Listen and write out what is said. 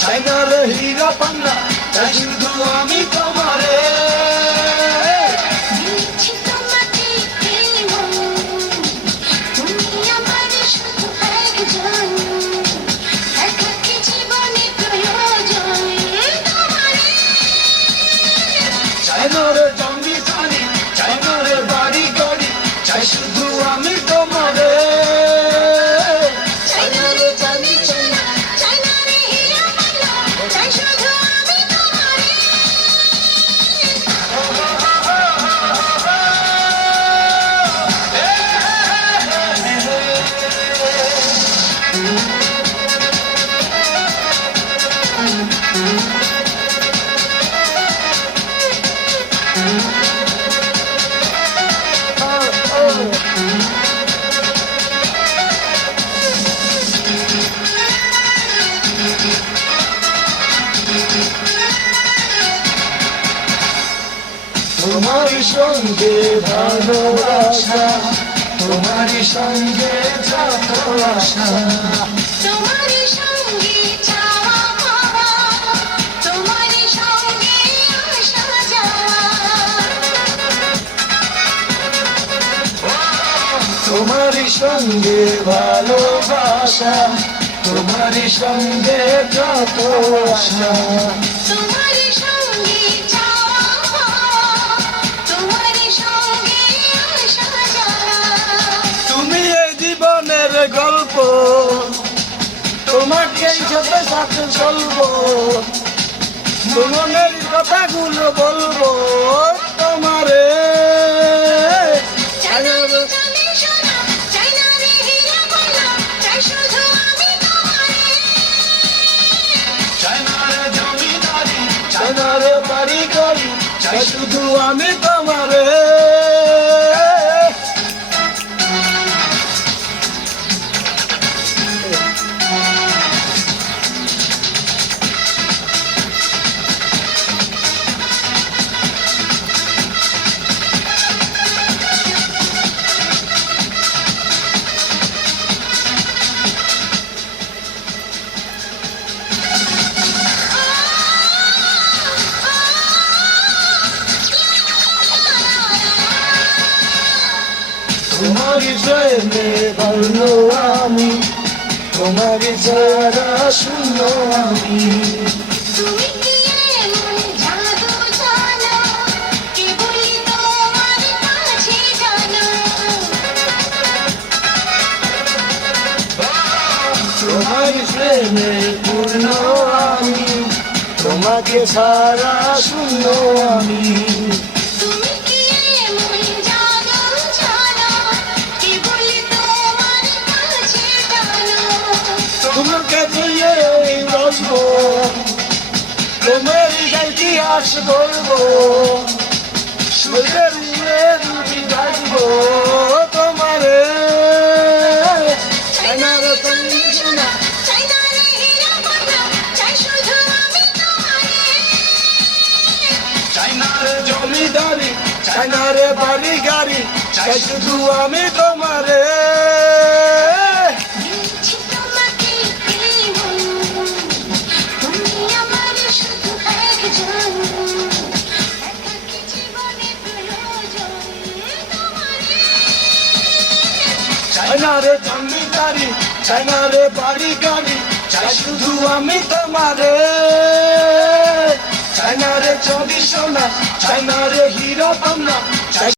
চাই না রে হীরা পান্না, চাই শুধু আমি তোমারে। চাই না রে জমি জানি, চাই না রে বাড়ি গাড়ি, চাই শুধু আমি তোমারে। তোমারই সঙ্গে ভালোবাসা, তোমারই সঙ্গে যত আশা, তোমারই সঙ্গে চাওয়া পাওয়া, তোমারই সঙ্গে আসা যাওয়া। তোমারই সঙ্গে ভালোবাসা, তোমারই সঙ্গে যত আশা, তোমারই সঙ্গে চাওয়া পাওয়া, তোমারই সঙ্গে আসা যাওয়া। তুমি এই জীবনের গল্প, তোমাকে সাথে সাথে চলবো, মনের কথাগুলো বলবো তোমারে। চাই না রে চাঁদের সোনা, চাই না রে হীরা পান্না, চাই শুধু আমি তোমারে। চাই না রে জমিদারি, চাই না রে বাড়ি গাড়ি, চাই শুধু আমি তোমারে। তোমারই প্রেমে ভালো আমি, তোমারই যারা শূন্য আমি। তুমি কি এমন জাদু জানো, কেবলই তোমার কাছে জানো। তোমারই প্রেমে পূর্ণ আমি, তোমাকে ছাড়া শূন্য আমি। তুমি কি এমন জাদু জানো, কেবলই তোমার কাছে জানো। তোমাকে দিয়ে বসবো, তোমার ইতিহাস বলবো, সুখের রুটি বাজবো তোমারে। চাই না রে চাঁদের সোনা, চাই না রে হীরা পান্না, চাই শুধু আমি তোমারে। চাই না রে জমিদারি, চাই না রে বাড়ি গাড়ি, চাই শুধু আমি তোমারে। দিয়েছি তোমাকে এই মন, তুমি আমার শুধু একজন, একাকী জীবনে প্রয়োজন তোমারে। চাই না রে জমিদারি, চাই না রে বাড়ি গাড়ি, চাই শুধু আমি তোমারে। চাই না রে চাঁদি সোনা, চাই না রে হীরা পান্না,